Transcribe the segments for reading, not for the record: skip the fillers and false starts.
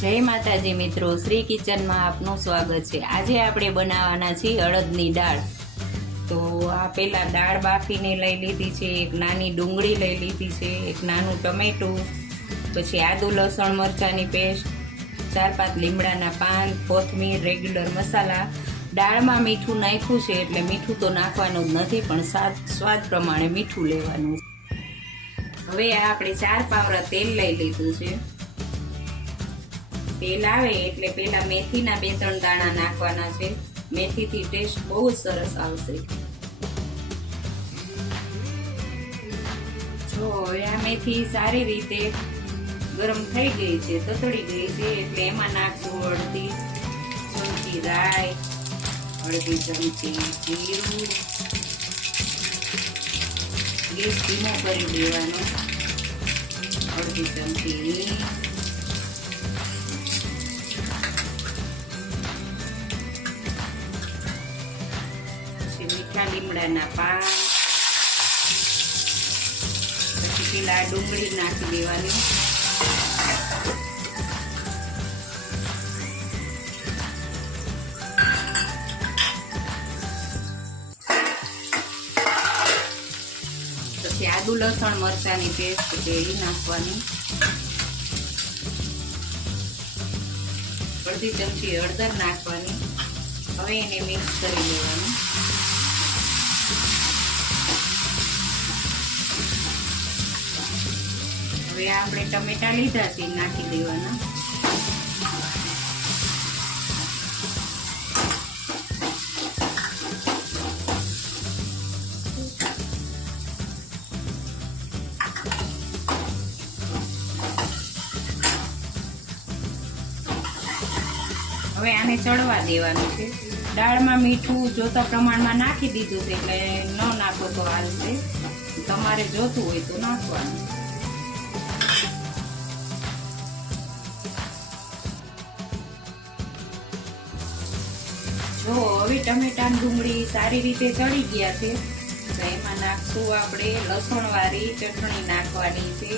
જય માતાજી મિત્રો, શ્રી કિચનમાં આપનું સ્વાગત છે। આજે આપણે બનાવવાના છીએ અડદની દાળ। તો આ પહેલા દાળ બાફીને લઈ લીધી છે, એક નાની ડુંગળી લઈ લીધી છે, એક નાનું ટમેટું, પછી આદુ લસણ મરચાંની પેસ્ટ, 4-5 લીમડાના પાન, કોથમીર, રેગ્યુલર મસાલા। દાળમાં મીઠું નાખ્યું છે એટલે મીઠું તો નાખવાનું જ નથી, પણ સ્વાદ પ્રમાણે મીઠું લેવાનું છે। હવે આપણે 4 પાવડા તેલ લઈ લીધું છે। તેલ આવે એટલે પેલા મેથીના 2-3 દાણા નાખવાના છે। મેથીથી ટેસ્ટ બહુ જ સરસ આવશે। જો હવે આ મેથી સારી રીતે ગરમ થઈ ગઈ છે, તતડી ગઈ છે, એટલે એમાં નાખશું અડધી ચમચી રાઈ, અડધી ચમચી જીરું, ગેસ ધીમો કરી દેવાનો, અડધી ચમચી હિંગ, મીઠા લીમડાના પાન, પછી પેલા ડુંગળી નાખી દેવાની, પછી આદુ લસણ મરચાંની પેસ્ટ છે એ નાખવાની, અડધી ચમચી હળદર નાખવાની। હવે એને મિક્સ કરી લેવાનું। હવે આપણે ટમેટા લીધા છે નાખી દેવાના, હવે આને ચડવા દેવાનું છે। દાળમાં મીઠું જોતા પ્રમાણમાં નાખી દીધું છે, એટલે ન નાખો તો હાલશે, તમારે જોતું હોય તો નાખવાનું। જો હવે ટમેટા ડુંગળી સારી રીતે ચડી ગયા છે, તો એમાં નાખશું આપણે લસણવાળી ચટણી નાખવાની છે,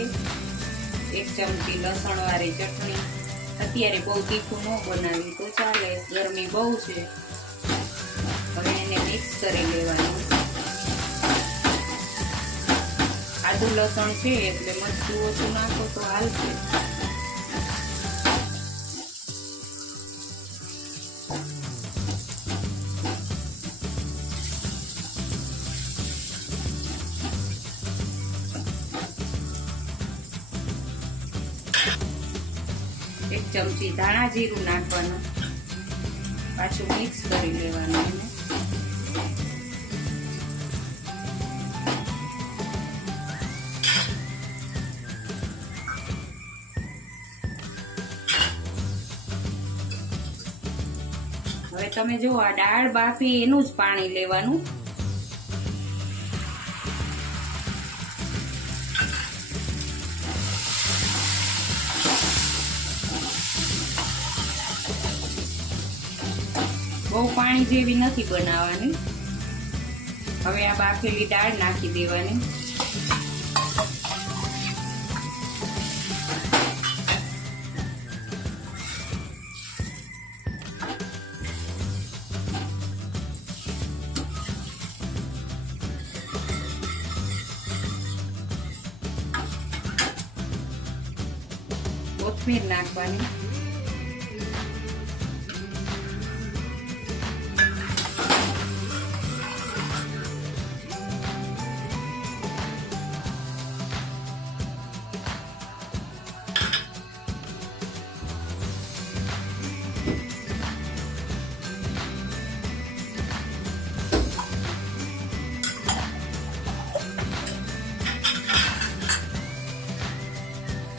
1 ચમચી લસણવાળી ચટણી। અત્યારે બહુ તીખું ન બનાવી તો ચાલે, ગરમી બહુ છે। હવે એને મિક્સ કરી લેવાનું। આદુ લસણ છે એટલે મરચું ઓછું નાખો તો હાલશે। એક ચમચી ધાણા જીરું નાખવાનું, પાછું મિક્સ કરી લેવાનું એને। હવે તમે જો આ દાળ બાફી એનું જ પાણી લેવાનું। બહુ પાણી જેવી નથી બનાવવાની। હવે આ બાફેલી દાળ નાખી દેવાની, કોથમીર નાખવાની,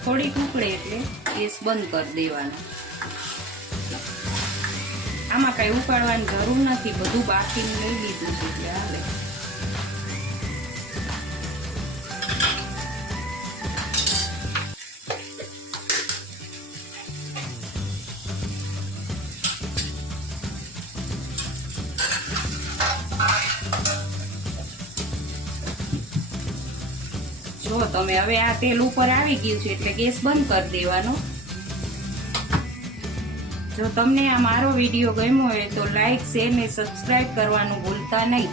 થોડીક ઉકળે એટલે ગેસ બંધ કરી દેવાનો। આમાં કઈ ઉકાળવાની જરૂર નથી, બધું બાફીને લઈ લીધું છે એટલે હાલે। જો તમે હવે આ તેલ ઉપર આવી ગયું છે એટલે ગેસ બંધ કરી દેવાનો। જો તમને આ મારો વિડીયો ગમ્યો હોય તો લાઈક શેર ને સબસ્ક્રાઈબ કરવાનું ભૂલતા નહીં.